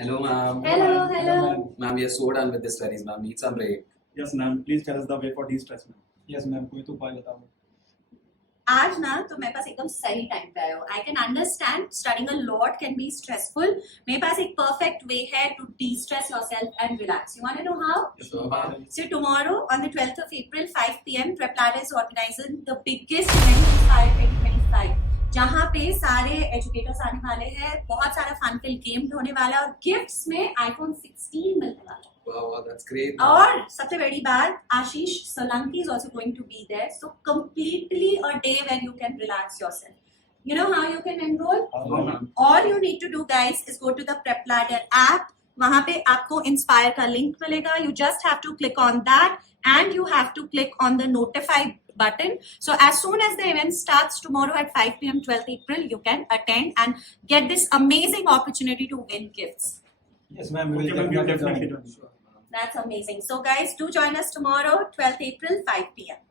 Hello, ma'am. Hello, hello. Ma'am, we are so done with the studies, ma'am. Need some break. Yes, ma'am. Please tell us the way for de-stress, ma'am. Yes ma'am कोई तो उपाय बताओ. आज ना तो मेरे पास एकदम सही टाइम पे आए हो. I can understand studying a lot can be stressful. मेरे पास एक परफेक्ट वे है to de-stress yourself and relax. You want to know how? So, ma'am. So tomorrow on the 12th of April 5 p.m. Preplat is organizing the biggest event Inspire 2025. जहाँ पे सारे educators आने वाले हैं, बहुत सारा फन फिल गेम होने वाला है और गिफ्ट्स में iPhone 16 मिलने वाला है. Wow, that's great. और सबसे बड़ी बात, आशीष Solanki is also going to be there. So completely a day where you can relax yourself. You know how you can enroll? No, ma'am. All you need to do, guys, is go to the Prep Ladder app. वहाँ पे आपको Inspire का link मिलेगा. You just have to click on that and you have to click on the notify button. So as soon as the event starts tomorrow at 5 p.m. 12th April, you can attend and get this amazing opportunity to win gifts. Yes ma'am Okay, ma'am. You definitely done. That's amazing. So guys, do join us tomorrow, 12th April, 5 p.m.